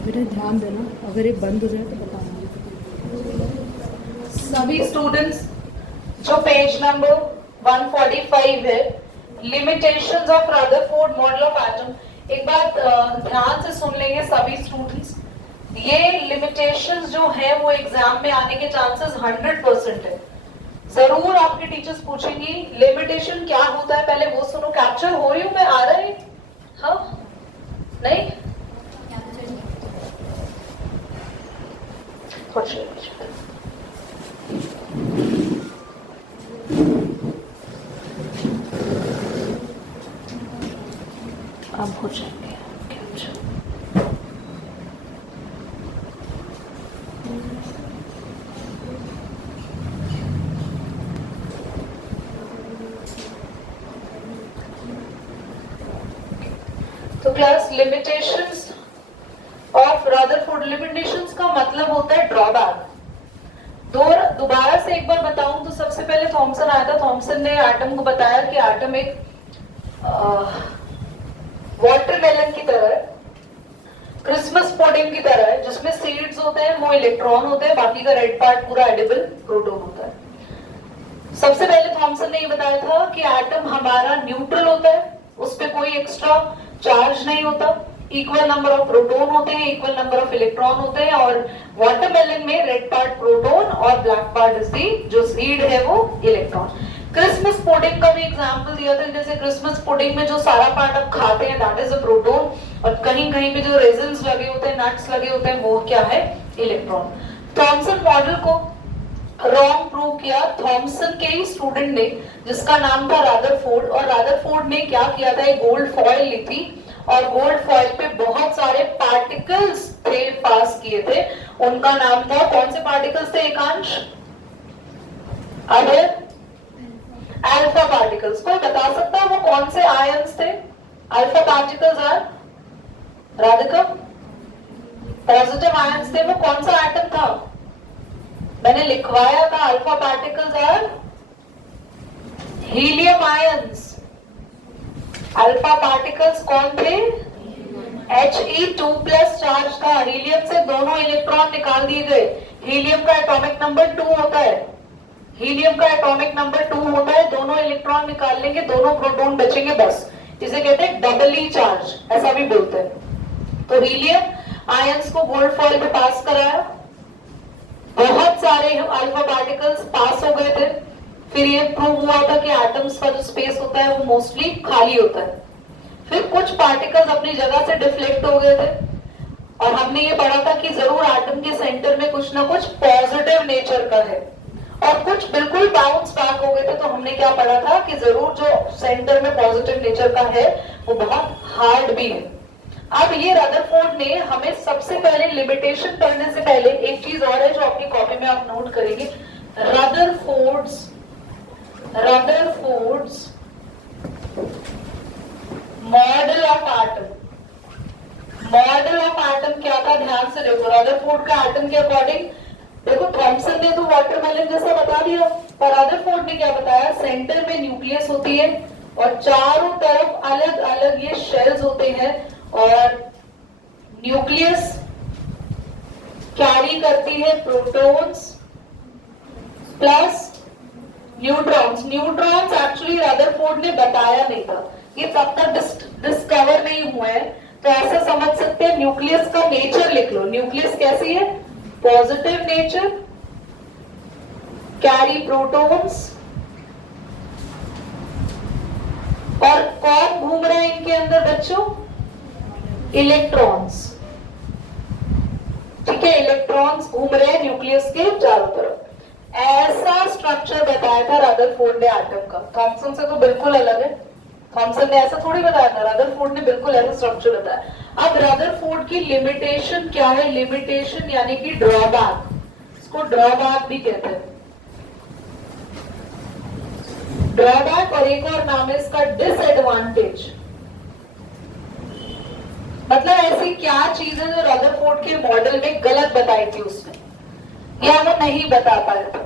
बेटा ध्यान देना, अगर ये बंद हो जाए तो बताना। सभी स्टूडेंट्स जो पेज नंबर 145 है, limitations of Rutherford model of atom, एक बात ध्यान से सुन लेंगे सभी स्टूडेंट्स। ये लिमिटेशंस जो है वो एग्जाम में आने के चांसेस 100% है। जरूर आपके टीचर्स पूछेंगी लिमिटेशन क्या होता है, पहले वो सुनो। कैप्चर हो रही हूं मैं, आ रहा है? हाँ नहीं खुश अब हो जाएंगे कैप्चर। तो class limitations of Rutherford, limitations का मतलब होता है ड्रॉबैक। दोबारा से एक बार बताऊं तो सबसे पहले थॉमसन आया था। थॉमसन ने एटम को बताया कि एटम एक वाटरमेलन की तरह, क्रिसमस पुडिंग की तरह है, जिसमें सीड्स होते हैं, वो इलेक्ट्रॉन होते हैं, बाकी का रेड पार्ट पूरा एडिबल प्रोटॉन होता है। सबसे पहले थॉमसन ने ये बताया था कि एटम हमारा न्यूट्रल होता है, उस पर कोई एक्स्ट्रा चार्ज नहीं होता, इक्वल नंबर ऑफ प्रोटॉन होते हैं, इक्वल नंबर ऑफ इलेक्ट्रॉन होते हैं, और वाटरमेलन में रेड पार्ट प्रोटॉन और ब्लैक पार्ट इज दी, जो सीड है वो इलेक्ट्रॉन। क्रिसमस पुडिंग का भी एग्जांपल दिया था, जैसे क्रिसमस पुडिंग में जो सारा पार्ट आप खाते हैं दैट इज अ प्रोटॉन, और कहीं कहीं पे जो रेजिन्स लगे होते हैं, नट्स लगे होते हैं, वो क्या है? इलेक्ट्रॉन। थॉमसन मॉडल को रॉन्ग प्रूव किया थॉमसन के ही स्टूडेंट ने, जिसका नाम था रदरफोर्ड। और रदरफोर्ड ने क्या किया था, एक गोल्ड फॉइल ली थी और गोल्ड फॉइल पे बहुत सारे पार्टिकल्स थे पास किए थे। उनका नाम था, कौन से पार्टिकल्स थे एकांश? अरे अल्फा पार्टिकल्स। कोई बता सकता है वो कौन से आयंस थे? Alpha particles are Radhika, positive ions थे। वो कौन सा एटम था? मैंने लिखवाया था, alpha particles are helium ions. Alpha particles कौन थे? He2+ चार्ज था, हीलियम से दोनों इलेक्ट्रॉन निकाल दिए गए। हीलियम का एटॉमिक नंबर 2 होता है, हीलियम का एटॉमिक नंबर 2 होता है, दोनों इलेक्ट्रॉन निकाल लेंगे, दोनों प्रोटॉन बचेंगे, बस। इसे कहते हैं डबली चार्ज, ऐसा भी बोलते हैं। तो हीलियम आयंस को गोल्ड फॉइल पे पास कराया, बहुत सारे अल्फा पार्टिकल्स पास हो गए थे। फिर ये प्रूव हुआ था कि एटम्स का जो स्पेस होता है वो मोस्टली खाली होता है। फिर कुछ पार्टिकल्स अपनी जगह से डिफ्लेक्ट हो गए थे, और हमने ये पढ़ा था कि जरूर एटम के सेंटर में कुछ ना कुछ पॉजिटिव नेचर का है, और कुछ बिल्कुल बाउंस बैक हो गए थे। तो हमने क्या पढ़ा था कि जरूर जो सेंटर में पॉजिटिव नेचर का है वो बहुत हार्ड भी है। अब ये रदरफोर्ड ने हमें सबसे पहले लिमिटेशन पढ़ने से पहले एक चीज और है जो आपकी कॉपी में आप नोट करेंगे। Rutherford's model of atom. Model of atom क्या था, ध्यान से देखो। रदरफोर्ड का एटम के अकॉर्डिंग, देखो थॉमसन ने तो वाटरमेलन जैसा बता दिया, पर रदरफोर्ड ने क्या बताया, सेंटर में न्यूक्लियस होती है और चारों तरफ अलग अलग ये शेल्स होते हैं, और न्यूक्लियस कैरी करती है protons plus neutrons. Neutrons actually Rutherford ने बताया नहीं था, ये तब तक डिस्कवर नहीं हुआ है। तो ऐसा समझ सकते हैं, न्यूक्लियस का नेचर लिख लो। न्यूक्लियस कैसी है? पॉजिटिव नेचर, कैरी प्रोटॉन्स, और कौन घूम रहा है इनके अंदर बच्चों? इलेक्ट्रॉन्स। ठीक है, इलेक्ट्रॉन्स घूम रहे हैं न्यूक्लियस के चारों तरफ। ऐसा स्ट्रक्चर बताया था रदरफोर्ड ने एटम का। थॉमसन से तो बिल्कुल अलग है, थॉमसन ने ऐसा थोड़ी बताया था, रदरफोर्ड ने बिल्कुल ऐसा स्ट्रक्चर बताया। अब रदरफोर्ड की लिमिटेशन क्या है? लिमिटेशन यानी कि ड्रॉबैक, इसको ड्रॉबैक भी कहते हैं, ड्रॉबैक। और एक और नाम है इसका डिसएडवांटेज। मतलब ऐसी क्या चीज है जो रदरफोर्ड के मॉडल में गलत बताई थी उसने, या वो नहीं बता पाया था।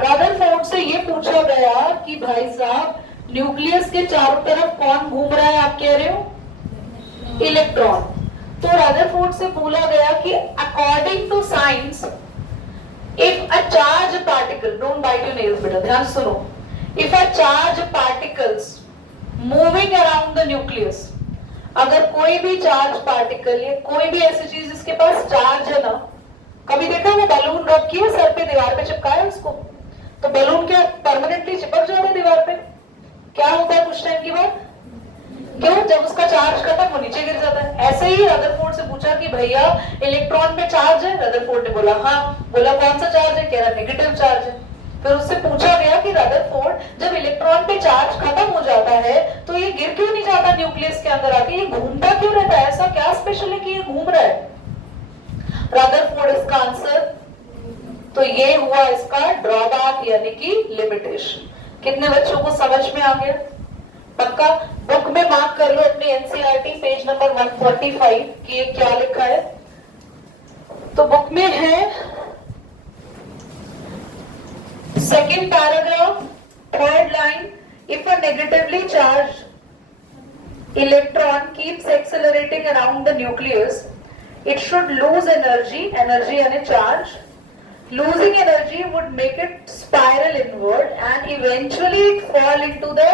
रदरफोर्ड से ये पूछा गया कि भाई साहब न्यूक्लियस के चारों तरफ कौन घूम रहा है? आप कह रहे हो इलेक्ट्रॉन। तो रदरफोर्ड से बोला गया कि according to science if a charge particle, don't bite your nails बेटा, ध्यान सुनो, if a charge particles moving around the nucleus, अगर कोई भी चार्ज पार्टिकल या कोई भी ऐसी चीज जिसके पास चार्ज है ना, कभी देखा वो बलून रख के सर पे दीवार पे चिपकाया उसको, तो बलून क्या परमानेंटली चिपक जाता है दीवार पे? क्या होता है कुछ टाइम के बाद? क्यों? जब उसका चार्ज खत्म वो नीचे गिर जाता है। ऐसे ही रदरफोर्ड से पूछा कि भैया इलेक्ट्रॉन पे चार्ज है? रदरफोर्ड ने बोला हाँ। बोला कौन सा चार्ज है? कह रहा नेगेटिव चार्ज है। फिर उससे पूछा गया कि रदरफोर्ड जब इलेक्ट्रॉन पे चार्ज खत्म हो जाता है तो ये गिर क्यों नहीं जाता न्यूक्लियस के अंदर आके, ये घूमता क्यों रहता है? ऐसा क्या स्पेशल है कि ये घूम रहा है? रदरफोर्ड इसका आंसर, तो ये हुआ इसका ड्रॉबैक यानी कि लिमिटेशन। कितने बच्चों को समझ में आ गया? पक्का? बुक में मार्क कर लो अपनी एनसीईआरटी पेज नंबर 145 कि ये क्या लिखा है। तो बुक में है second paragraph, third line, if a negatively charge electron keeps accelerating around the nucleus, it should lose energy, energy यानी charge. Losing energy would make it spiral inward and eventually it fall into the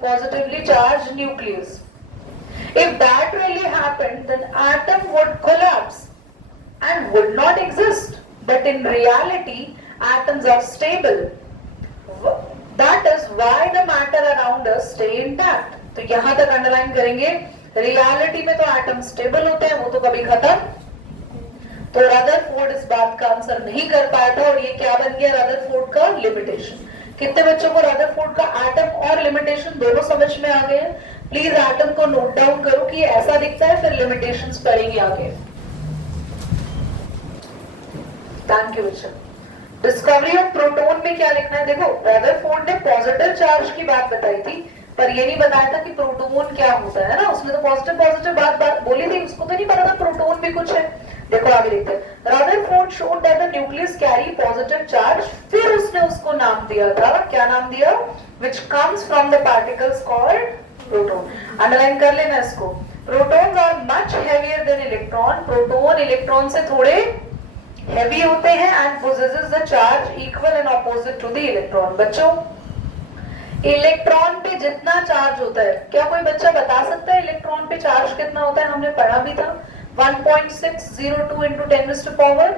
positively charged nucleus. If that really happened, then atom would collapse and would not exist. But in reality, atoms are stable. That is why the matter around us stay intact. तो यहाँ तक underline करेंगे, reality में तो atom stable होते हैं, वो तो कभी खत्म। तो रदरफोर्ड इस बात का आंसर नहीं कर पाया था और ये क्या बन गया रदरफोर्ड का लिमिटेशन। कितने बच्चों को रदरफोर्ड का एटम और लिमिटेशन दोनों समझ में आ गए? प्लीज एटम को नोट डाउन करो कि ये ऐसा दिखता है, फिर लिमिटेशंस पढ़ेंगे आगे। थैंक यू बच्चा। डिस्कवरी ऑफ प्रोटॉन में क्या लिखना है? देखो रदरफोर्ड ने पॉजिटिव चार्ज की बात बताई थी पर ये नहीं बताया था कि प्रोटॉन क्या होता है ना, उसने तो पॉजिटिव पॉजिटिव बात बोली थी, उसको तो नहीं पता था प्रोटॉन भी कुछ है। देखो आगे देखते हैं। Rutherford showed that the nucleus carry positive charge, फिर उसने उसको नाम दिया था, क्या नाम दिया? Which comes from the particles called proton. Underline कर लेना इसको। Protons are much heavier than electron, proton electron से थोड़े हेवी होते हैं and possesses the charge equal and opposite to the electron. बच्चों इलेक्ट्रॉन पे जितना चार्ज होता है, क्या कोई बच्चा बता सकता है इलेक्ट्रॉन पे चार्ज कितना होता है? हमने पढ़ा भी था 1.602 into 10 to power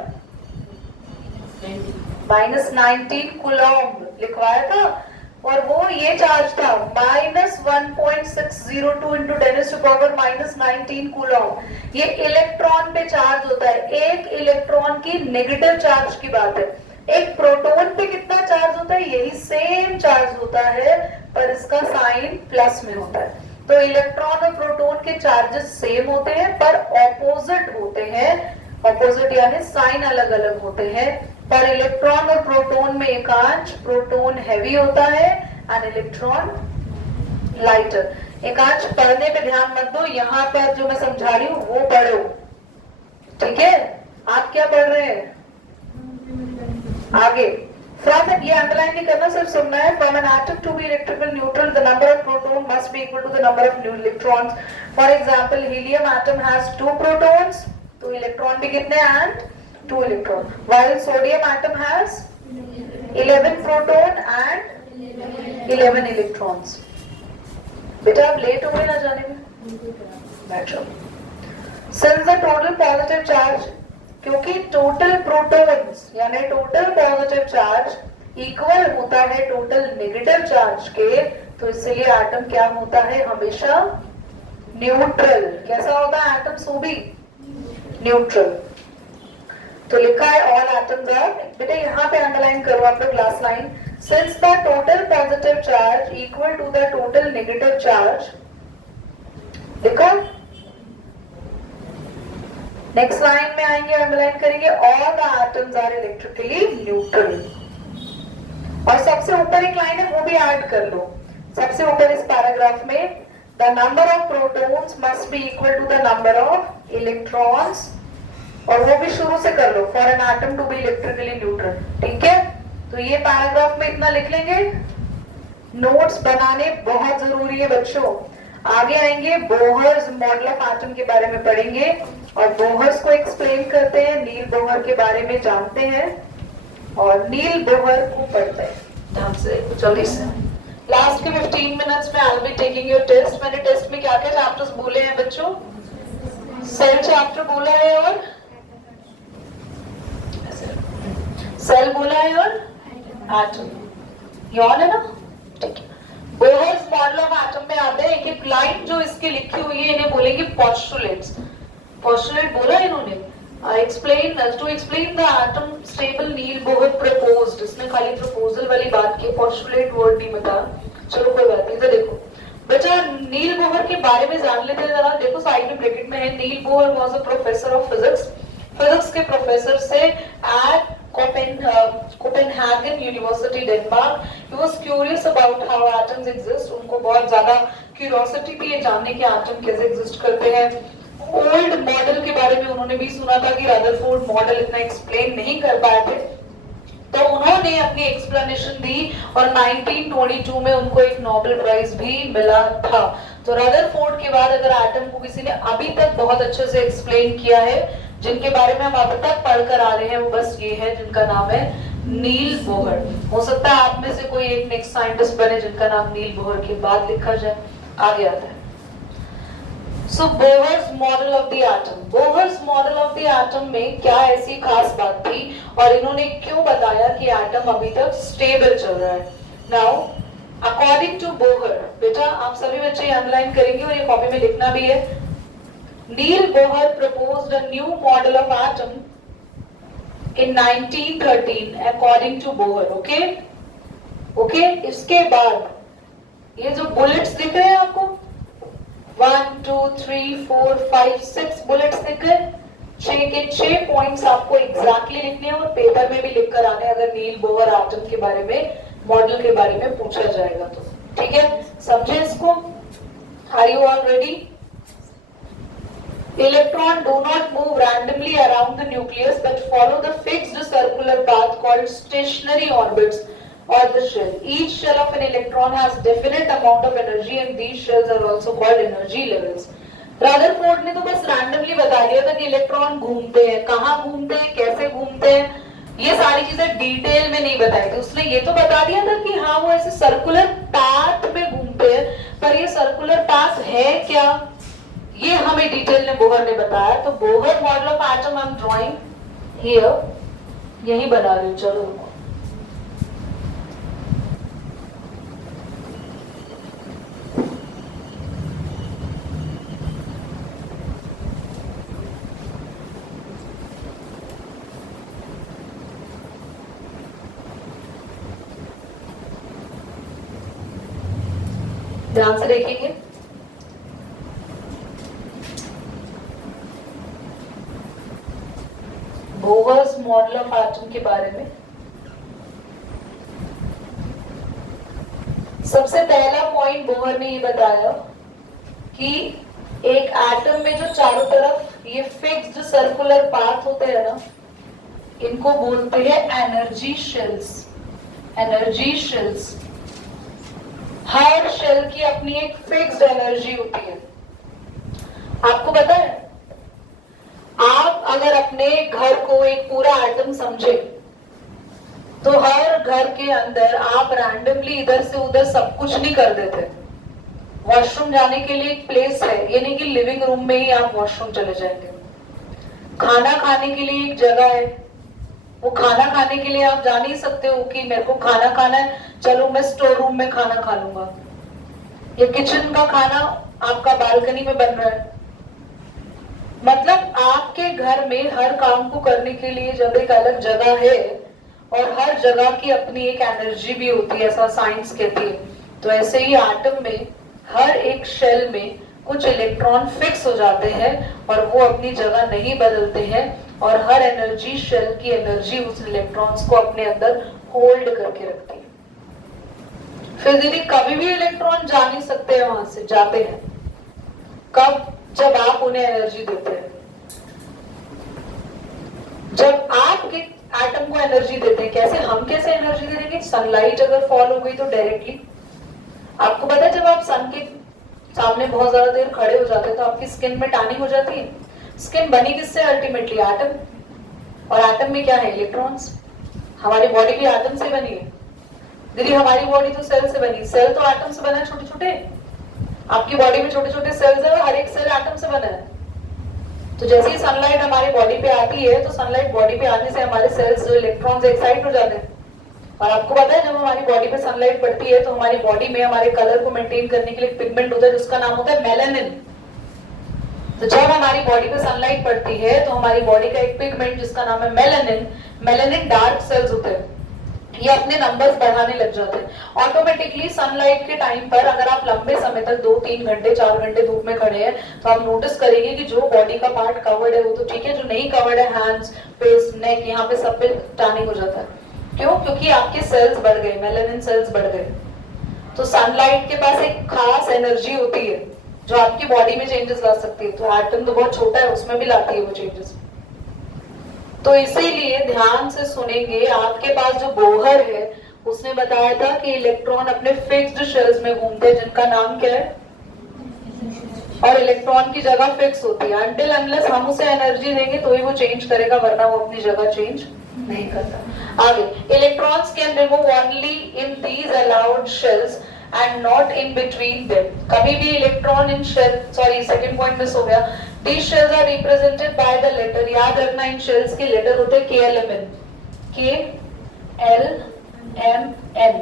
-19 कूलॉम लिखवाया था, और वो ये चार्ज था -1.602 into 10 to power -19 कूलॉम। ये इलेक्ट्रॉन पे चार्ज होता है। एक इलेक्ट्रॉन की नेगेटिव चार्ज की बात है। एक प्रोटॉन पे कितना चार्ज होता है? यही सेम चार्ज होता है पर इसका साइन प्लस में होता है। तो इलेक्ट्रॉन और प्रोटॉन के चार्जेस सेम होते हैं पर ऑपोजिट होते हैं। ऑपोजिट यानी साइन अलग अलग होते हैं। पर इलेक्ट्रॉन और प्रोटॉन में एकांश, प्रोटॉन हैवी होता है एंड इलेक्ट्रॉन लाइटर। एकांश पढ़ने पे ध्यान मत दो, यहाँ पर जो मैं समझा रही हूँ वो पढ़ो, ठीक है? आप क्या पढ़ रहे हैं आगे? फ्रॉम ये अंडरलाइन नहीं करना, सिर्फ सुनना है। From an atom to be electrical neutral the number of proton must be equal to the number of electrons. For example helium atom has 2 protons, तो इलेक्ट्रॉन भी कितने and 2 electron, while sodium atom has 11 proton and 11 electrons. बेटा आप late हो गए ना जाने में, बैठो। Since the total positive charge, क्योंकि टोटल प्रोटॉन्स यानी टोटल पॉजिटिव चार्ज इक्वल होता है टोटल नेगेटिव चार्ज के, तो इसलिए एटम क्या होता है? हमेशा न्यूट्रल। कैसा होता है एटम? सो भी न्यूट्रल। तो लिखा है ऑल एटम्स आर, बेटा यहाँ पे अंडरलाइन करो आप लोग last line, since the total positive charge equal to the total negative charge. लिखा? नेक्स्ट लाइन में आएंगे, अंडरलाइन करेंगे all the atoms are electrically neutral. और सबसे ऊपर एक लाइन है वो भी ऐड कर लो। सबसे ऊपर इस पैराग्राफ में the number of protons must be equal to the number of electrons, और वो भी शुरू से कर लो, for an atom to be electrically neutral. ठीक है? तो ये पैराग्राफ में इतना लिख लेंगे। नोट्स बनाने बहुत जरूरी है बच्चों। आगे आएंगे, बोहर्स मॉडल ऑफ एटम के बारे में पढ़ेंगे और बोहर्स को एक्सप्लेन करते हैं, नील बोहर के बारे में जानते हैं और नील बोहर को पढ़ते हैं ढंग से जल्दी से। लास्ट के 15 मिनट्स में I will be taking your test. मैंने टेस्ट में क्या क्या चैप्टर्स बोले हैं बच्चों? सेल चैप्टर बोला है और सेल बोला है और एटम, याद है ना? ठीक है। बोहर्स मॉडल ऑफ एटम में आते हैं, एक एक लाइन जो इसकी लिखी हुई है इन्हें बोलेंगे पोस्टुलेट्स। पोस्टुलेट बोला इन्होंने, to explain the atom stable Niels Bohr proposed. इसने खाली प्रपोजल वाली बात की, पोस्टुलेट वर्ड नहीं बताया। चलो कोई बात नहीं। तो देखो बच्चा, नील बोहर के बारे में जान लेते हैं जरा। देखो साइड में ब्रैकेट में है, Niels Bohr was a professor of physics. Physics के प्रोफेसर से at Copenhagen university Denmark. He was curious about how atoms exist. उनको बहुत ज्यादा क्यूरियोसिटी थी ये जानने के एटम कैसे एग्जिस्ट करते हैं। ओल्ड मॉडल के बारे में उन्होंने भी सुना था कि रदरफोर्ड मॉडल इतना एक्सप्लेन नहीं कर पाए थे, तो उन्होंने अपनी एक्सप्लेनेशन दी और 1922 में उनको एक नोबेल प्राइज भी मिला था। तो रदरफोर्ड के बाद अगर एटम को किसी ने अभी तक बहुत अच्छे से एक्सप्लेन किया है, जिनके बारे में हम अब तक पढ़कर आ रहे हैं, वो बस ये है जिनका नाम है नील बोहर। हो सकता है आप में से कोई एक नेक्स्ट साइंटिस्ट बने जिनका नाम नील बोहर के बाद लिखा जाए। आगे आता है। So Bohr's model of the atom. Bohr's model of the atom में क्या ऐसी खास बात थी और इन्होंने क्यों बताया कि एटम अभी तक स्टेबल चल रहा है? नाउ अकॉर्डिंग टू बोहर, बेटा आप सभी बच्चे अंडरलाइन करेंगे और ये कॉपी में लिखना भी है। Neil Bohr proposed a new model of atom in 1913 according to Bohr. Okay? इसके बाद ये जो बुलेट्स दिख रहे हैं आपको, 1 2 3 4 5 6 बुलेट्स दिख रहे हैं। 6 के 6 पॉइंट्स आपको एग्जैक्टली लिखने हैं और पेपर में भी लिखकर आने अगर नील बोहर एटम के बारे में, मॉडल के बारे में पूछा जाएगा तो। ठीक है, समझे इसको? Are you all ready? Electrons do not move randomly around the nucleus but follow the fixed circular path called stationary orbits or the shell. Each shell of an electron has definite amount of energy and these shells are also called energy levels. Rutherford ने तो बस randomly बता दिया था कि electron घूमते हैं, कहाँ घूमते हैं, कैसे घूमते हैं, ये सारी चीजें डिटेल में नहीं बताई थी। उसने ये तो बता दिया था कि हाँ वो ऐसे सर्कुलर पाथ में घूमते हैं, पर ये सर्कुलर पाथ है क्या, ये हमें डिटेल में बोहर ने बताया। तो Bohr model of atom I am drawing here, यही बना रही हूं। चलो ध्यान से देखेंगे। बोहर्स मॉडल ऑफ एटम के बारे में सबसे पहला पॉइंट बोहर ने ये बताया कि एक एटम में जो चारों तरफ ये फिक्स्ड सर्कुलर पाथ होते हैं ना, इनको बोलते हैं एनर्जी शेल्स। एनर्जी शेल्स, हर शेल की अपनी एक फिक्स्ड एनर्जी होती है। आपको पता है, आप अगर अपने घर को एक पूरा एटम समझे तो हर घर के अंदर आप रैंडमली इधर से उधर सब कुछ नहीं कर देते। वॉशरूम जाने के लिए एक प्लेस है, ये नहीं कि लिविंग रूम में ही आप वॉशरूम चले जाएंगे। खाना खाने के लिए एक जगह है, वो खाना खाने के लिए आप जा नहीं सकते हो कि मेरे को खाना खाना है, चलो मैं स्टोर रूम में खाना खा लूंगा। ये किचन का खाना आपका बालकनी में बन रहा है। मतलब आपके घर में हर काम को करने के लिए जब एक अलग जगह है और हर जगह की अपनी एक एनर्जी भी होती है, ऐसा साइंस कहती है। तो ऐसे ही एटम में हर एक शेल में कुछ इलेक्ट्रॉन फिक्स हो जाते हैं और वो अपनी जगह नहीं बदलते हैं और हर एनर्जी शेल की एनर्जी उस इलेक्ट्रॉन्स को अपने अंदर होल्ड करके रखती है। फिर दीदी कभी भी इलेक्ट्रॉन जा नहीं सकते हैं, वहां से जाते हैं कब? जब आप उन्हें एनर्जी देते हैं। जब आप एटम को एनर्जी देते हैं, कैसे, हम कैसे एनर्जी दे देंगे? सनलाइट अगर फॉल हो गई तो डायरेक्टली, आपको पता है जब आप सन के सामने बहुत ज्यादा देर खड़े हो जाते हैं तो आपकी स्किन में टैनिंग हो जाती है। स्किन बनी किससे? अल्टीमेटली एटम, और एटम में क्या है? इलेक्ट्रॉन्स। हमारी बॉडी भी एटम से बनी है दीदी, हमारी बॉडी तो सेल से बनी, सेल तो एटम से बना है छोटे छोटे, आपकी बॉडी में छोटे छोटे सेल्स है और हर एक सेल एटम से बना है। तो जैसे ही सनलाइट हमारी बॉडी पे आती है तो सनलाइट बॉडी पे आने से हमारे सेल्स जो इलेक्ट्रॉन्स एक्साइट हो जाते हैं। और आपको पता है जब हमारी बॉडी पे सनलाइट पड़ती है तो हमारी बॉडी में हमारे कलर को मेंटेन करने के लिए पिगमेंट होता है जिसका नाम होता है मेलानिन। तो जब हमारी बॉडी पे सनलाइट पड़ती है तो हमारी बॉडी का एक पिगमेंट जिसका नाम है मेलानिन, मेलानिन डार्क सेल्स होते हैं, ये अपने नंबर्स बढ़ाने लग जाते हैं ऑटोमेटिकली। सनलाइट के टाइम पर अगर आप लंबे समय तक 2-3 घंटे 4 घंटे धूप में खड़े हैं तो आप नोटिस करेंगे कि जो बॉडी का पार्ट कवर्ड है वो तो ठीक है, जो नहीं कवर्ड है हैंड्स, फेस, नेक, यहाँ पे सब पे टैनिंग हो जाता है। क्यों? क्योंकि आपके सेल्स बढ़ गए, मेलानिन सेल्स बढ़ गए। तो सनलाइट के पास एक खास एनर्जी होती है जो आपकी बॉडी में चेंजेस ला सकती है। तो एटम तो बहुत छोटा है, उसमें भी लाती है वो चेंजेस। तो इसीलिए ध्यान से सुनेंगे, आपके पास जो बोहर है उसने बताया था कि इलेक्ट्रॉन अपने फिक्स्ड शेल्स में घूमते हैं जिनका नाम क्या है, और इलेक्ट्रॉन की जगह फिक्स होती है। अनटिल अनलेस हम उसे एनर्जी देंगे तो ही वो चेंज करेगा, वरना वो अपनी जगह चेंज नहीं करता। आगे, electrons can remove only in these allowed shells and not in between them. कभी भी electron in shell, sorry second point miss हो गया। These shells are represented by the letter, याद रखना इन शेल्स के लेटर होते हैं KLMN, KLMN,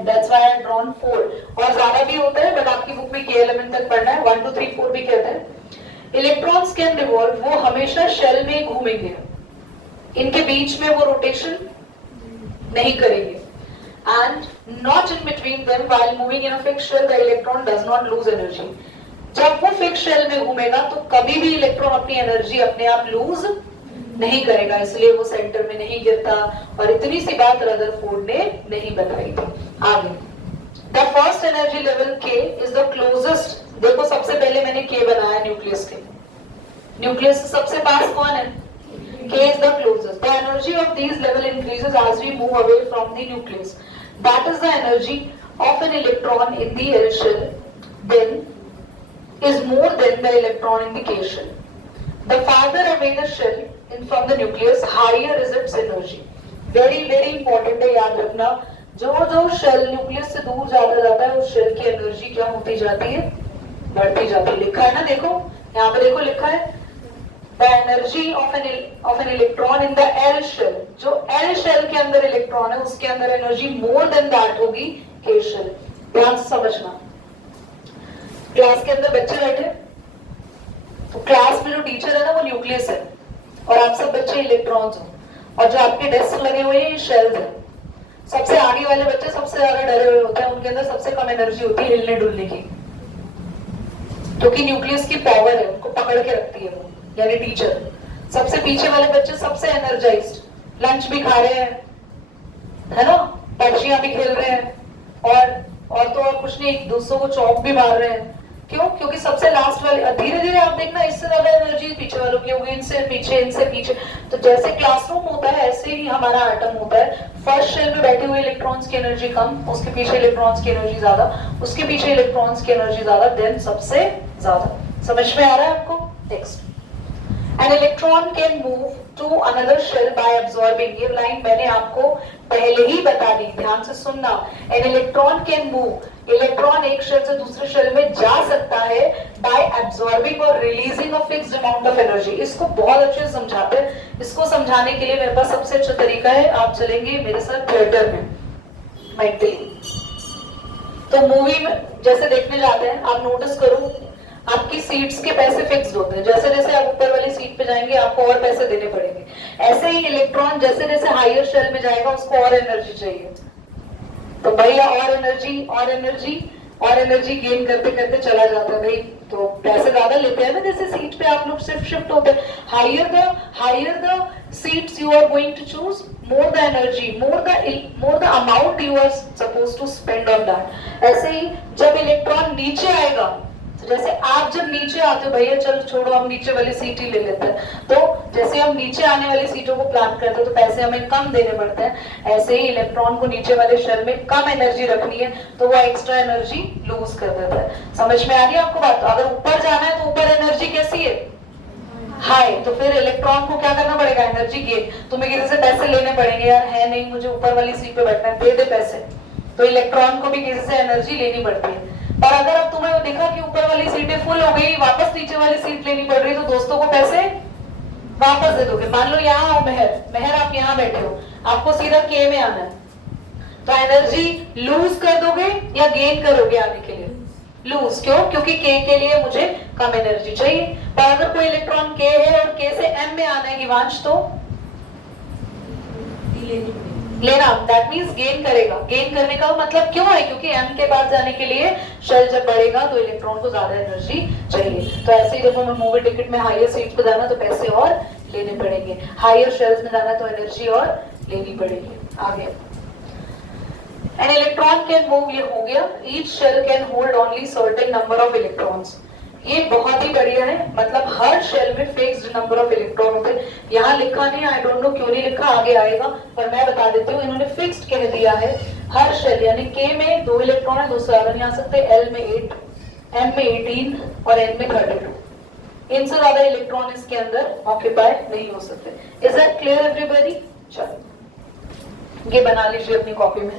that's why I drawn 4, और ज्यादा भी होता है बट आपकी बुक में KLMN तक पढ़ना है, 1 2 3 4 भी कहते हैं। इलेक्ट्रॉन्स कैन रिवॉल्व, वो हमेशा शेल में घूमेंगे, इनके बीच में वो रोटेशन नहीं करेंगे। And not in between them while moving in a fixed shell the electron does not lose energy. जब वो फिक्स शेल में घूमेगा तो कभी भी इलेक्ट्रॉन अपनी एनर्जी अपने आप लूज नहीं करेगा, इसलिए वो सेंटर में नहीं गिरता। और इतनी सी बात रदरफोर्ड ने नहीं बताई थी। आगे, the first energy level K is the closest. देखो सबसे पहले मैंने K बनाया न्यूक्लियस के, न्यूक्लियस सबसे पास कौन है? K is the closest. The energy of these level increases as we move away from the nucleus. That is the energy of an electron in the L shell. Then is more than the electron in the K shell. The farther away the shell from the nucleus, higher is its energy. Very very important है, याद रखना। जो जो shell nucleus से दूर जाता जाता है उस शेल की एनर्जी क्या होती जाती है? बढ़ती जाती है। लिखा है ना, देखो यहाँ पे देखो लिखा है the energy of an electron in the L shell. जो L shell के अंदर इलेक्ट्रॉन है उसके अंदर एनर्जी more than that होगी K shell। ध्यान से समझना। क्लास के अंदर बच्चे बैठे तो क्लास में जो टीचर है ना वो न्यूक्लियस है और आप सब बच्चे इलेक्ट्रॉन्स हो, और जो आपके डेस्क लगे हुए हैं ये शेल्स है। सबसे आगे वाले बच्चे सबसे ज्यादा डरे हुए होते हैं, उनके अंदर सबसे कम एनर्जी होती है हिलने डुलने की, क्योंकि न्यूक्लियस की पावर है, उनको पकड़ के रखती है वो, यानी टीचर। सबसे पीछे वाले बच्चे सबसे एनर्जाइज्ड, लंच भी खा रहे हैं, है ना, पक्षियां भी खेल रहे हैं, और तो और कुछ नहीं, दूसरों को चौक भी मार रहे हैं। क्यों? क्योंकि सबसे लास्ट वाले, धीरे धीरे आप देखना इससे ज्यादा एनर्जी पीछे वालों की होगी, इनसे पीछे। तो जैसे क्लासरूम होता है ऐसे ही हमारा एटम होता है। फर्स्ट शेल में बैठे हुए इलेक्ट्रॉन्स की एनर्जी कम, उसके पीछे इलेक्ट्रॉन्स की एनर्जी ज्यादा, उसके पीछे इलेक्ट्रॉन्स की एनर्जी ज्यादा, देन सबसे ज्यादा। समझ में आ रहा है आपको? Next, An electron can move to another shell by absorbing. ये लाइन मैंने आपको पहले ही बता दी, ध्यान से सुनना। An electron can move. Electron एक शेल से दूसरे शेल में जा सकता है by absorbing और releasing a fixed amount of energy. इसको बहुत अच्छे से समझाते हैं। इसको समझाने के लिए मेरे पास सबसे अच्छा तरीका है, आप चलेंगे मेरे साथ थिएटर में मेंटली। तो मूवी में जैसे देखने जाते हैं, आप नोटिस करो आपकी सीट्स के पैसे फिक्स्ड होते हैं। जैसे जैसे आप ऊपर वाली सीट पे जाएंगे आपको और पैसे देने पड़ेंगे। ऐसे ही इलेक्ट्रॉन जैसे जैसे हायर शेल में जाएगा उसको और एनर्जी चाहिए, तो भैया और एनर्जी गेन करते करते चला जाता है भाई। तो पैसे ज्यादा लेते हैं ना, जैसे सीट पे आप लोग शिफ्ट होते हैं। Higher the seats you are going to choose, more the energy, more the amount you are supposed to spend on that। ऐसे ही जब इलेक्ट्रॉन नीचे आएगा, जैसे आप जब नीचे आते हो, भैया चल छोड़ो हम नीचे वाली सीट ही ले लेते हैं, तो जैसे हम नीचे आने वाली सीटों को प्लान करते हैं तो पैसे हमें कम देने पड़ते हैं, ऐसे ही इलेक्ट्रॉन को नीचे वाले शेल में कम एनर्जी रखनी है तो वो एक्स्ट्रा एनर्जी लूज कर देता है। समझ में आ रही है आपको बात? अगर ऊपर जाना है तो ऊपर एनर्जी कैसी है? हाई। तो फिर इलेक्ट्रॉन को क्या करना पड़ेगा? Energy gain. तुम्हें किसी से पैसे लेने पड़ेंगे, यार है नहीं मुझे ऊपर वाली सीट पे बैठना है, दे दे पैसे। तो इलेक्ट्रॉन को भी किसी से एनर्जी लेनी पड़ती है। पर अगर अब तुम्हें दिखा कि ऊपर वाली सीटें फुल हो गई, वापस नीचे वाली सीट लेनी पड़ रही, तो दोस्तों को पैसे वापस दे दोगे। मान लो यहाँ हो मेहर आप यहाँ बैठे हो, आपको सीधा के में आना है, तो एनर्जी लूज कर दोगे या गेन करोगे आने के लिए? लूज। क्यों? क्योंकि के लिए मुझे कम एनर्जी चाहिए। पर अगर कोई इलेक्ट्रॉन के है और के से एम में आना है गिवांश, तो लेना, दैट मीन्स गेन करेगा। गेन करने का मतलब क्यों है? क्योंकि एम के बाद जाने के लिए शेल जब बढ़ेगा तो इलेक्ट्रॉन को ज्यादा एनर्जी चाहिए। तो ऐसे ही जब हमें मूवी टिकट में हाईएस्ट सीट पे जाना तो पैसे और लेने पड़ेंगे, हायर शेल्स में जाना तो एनर्जी और लेनी पड़ेगी। आगे an electron can move, ये हो गया। each shell can hold only certain number of electrons, ये बहुत ही बढ़िया है। मतलब हर शेल में फिक्स्ड नंबर ऑफ इलेक्ट्रॉन होते हैं। यहाँ लिखा नहीं, आई डोंट नो क्यों नहीं लिखा, आगे आएगा, पर मैं बता देती हूँ। इन्होंने फिक्स्ड कह दिया है। हर शेल यानी के में 2 इलेक्ट्रॉन है, 2 7 नहीं आ सकते, एल में 8, एम में 18 और एन में 32। इनसे ज्यादा इलेक्ट्रॉन इसके अंदर ऑक्यूपाई नहीं हो सकते। Is that clear everybody? चलो ये बना लीजिए अपनी कॉपी में।